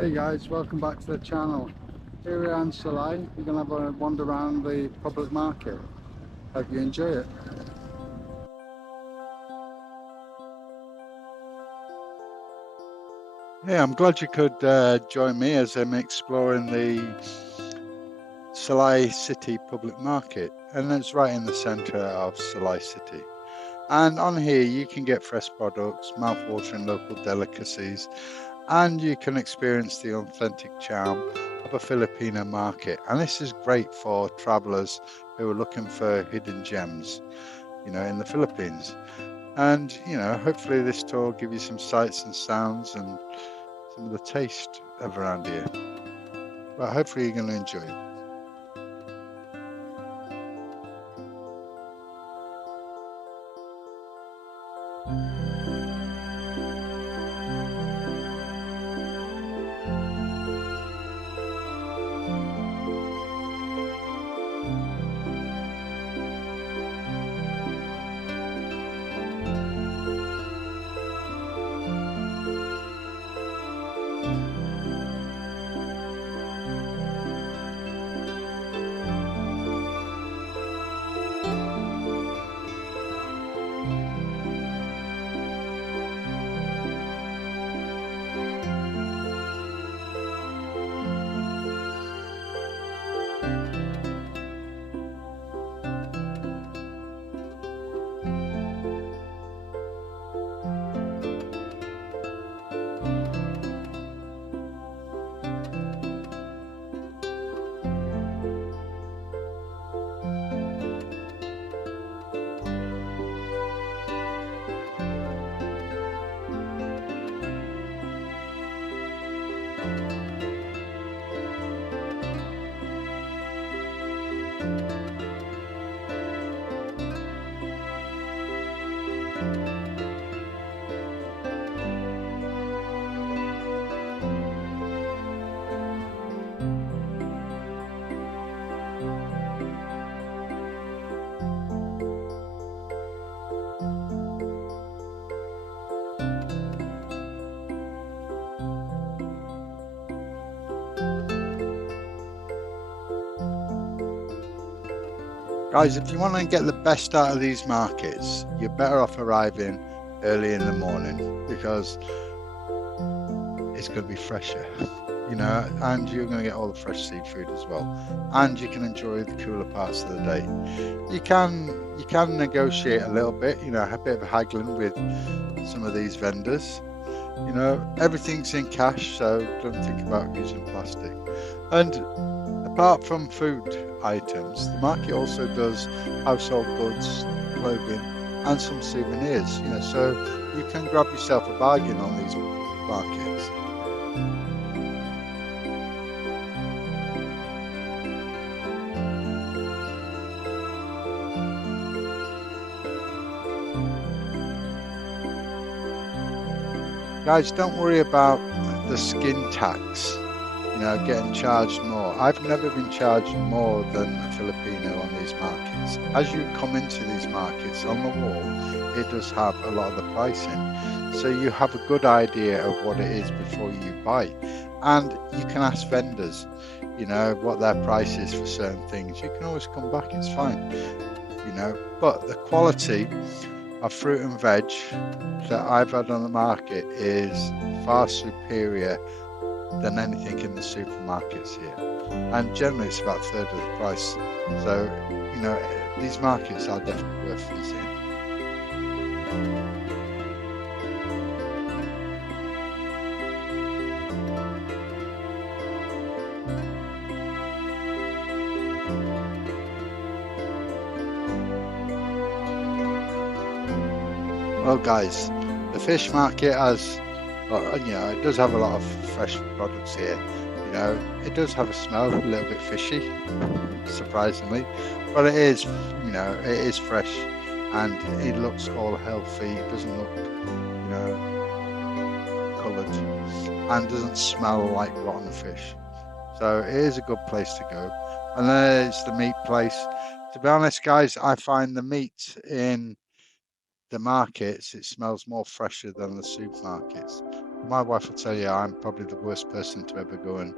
Hey guys, welcome back to the channel. Here we are in Silay. We're going to have a wander around the public market. Hope you enjoy it. Yeah, I'm glad you could join me as I'm exploring the Silay City Public Market, and it's right in the centre of Silay City. And on here you can get fresh products, mouth-watering local delicacies, and you can experience the authentic charm of a Filipino market. And this is great for travellers who are looking for hidden gems, in the Philippines. And, hopefully this tour will give you some sights and sounds and some of the taste of around here. But hopefully you're going to enjoy it. Guys, if you want to get the best out of these markets, you're better off arriving early in the morning because it's going to be fresher, and you're going to get all the fresh seafood as well. And you can enjoy the cooler parts of the day. You can negotiate a little bit, have a bit of haggling with some of these vendors. Everything's in cash, so don't think about using plastic. And apart from food items, the market also does household goods, clothing, and some souvenirs, so you can grab yourself a bargain on these markets. Guys, don't worry about the skin tax, getting charged more. I've never been charged more than a Filipino on these markets. As you come into these markets, on the wall, it does have a lot of the pricing. So you have a good idea of what it is before you buy. And you can ask vendors, what their price is for certain things. You can always come back, it's fine, But the quality of fruit and veg that I've had on the market is far superior than anything in the supermarkets here, and generally it's about a third of the price. So these markets are definitely worth visiting. Well guys, the fish market has, it does have a lot of fresh products here. It does have a smell, a little bit fishy, surprisingly, but it is, it is fresh, and it looks all healthy. It doesn't look, coloured, and doesn't smell like rotten fish. So it is a good place to go. And there's the meat place. To be honest, guys, I find the meat in the markets, it smells more fresher than the supermarkets. My wife will tell you I'm probably the worst person to ever go and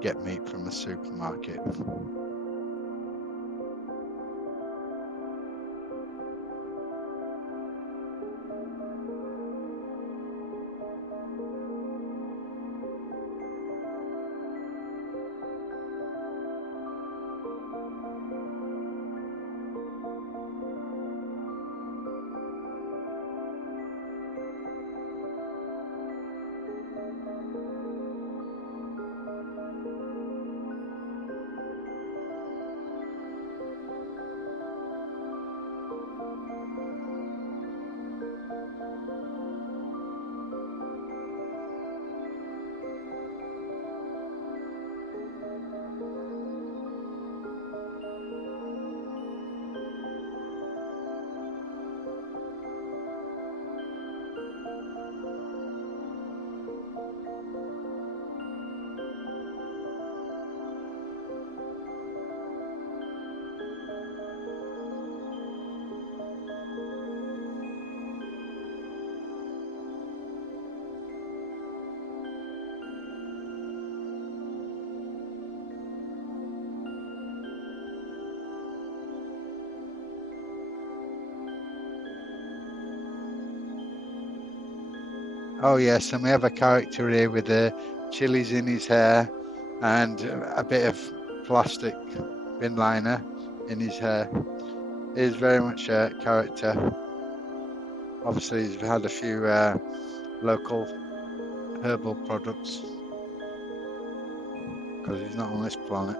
get meat from a supermarket. Oh yes, and we have a character here with the chilies in his hair and a bit of plastic bin liner in his hair. He is very much a character. Obviously, he's had a few local herbal products because he's not on this planet.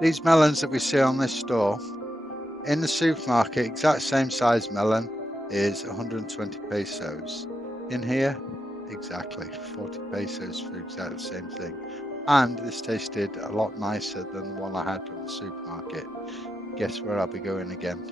These melons that we see on this store, in the supermarket, exact same size melon is 120 pesos. In here, exactly 40 pesos for exactly the same thing. And this tasted a lot nicer than the one I had from the supermarket. Guess where I'll be going again?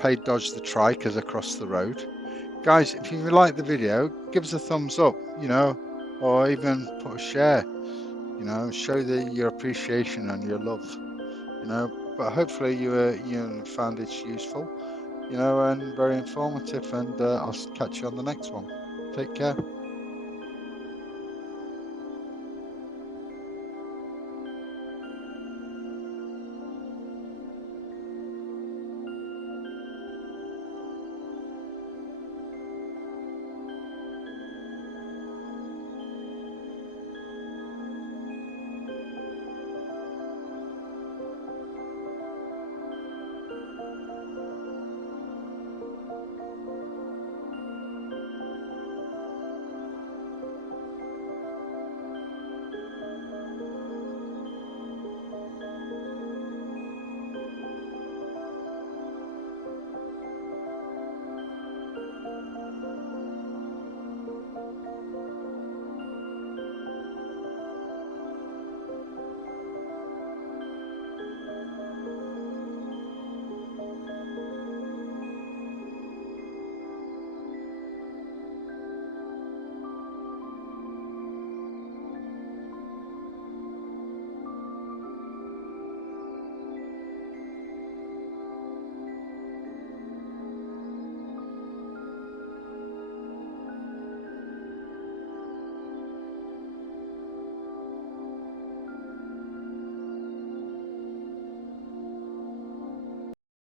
pay dodge the trikers across the road. Guys, if you like the video, give us a thumbs up, or even put a share, show your appreciation and your love, but hopefully you found it useful, and very informative, and I'll catch you on the next one. Take care.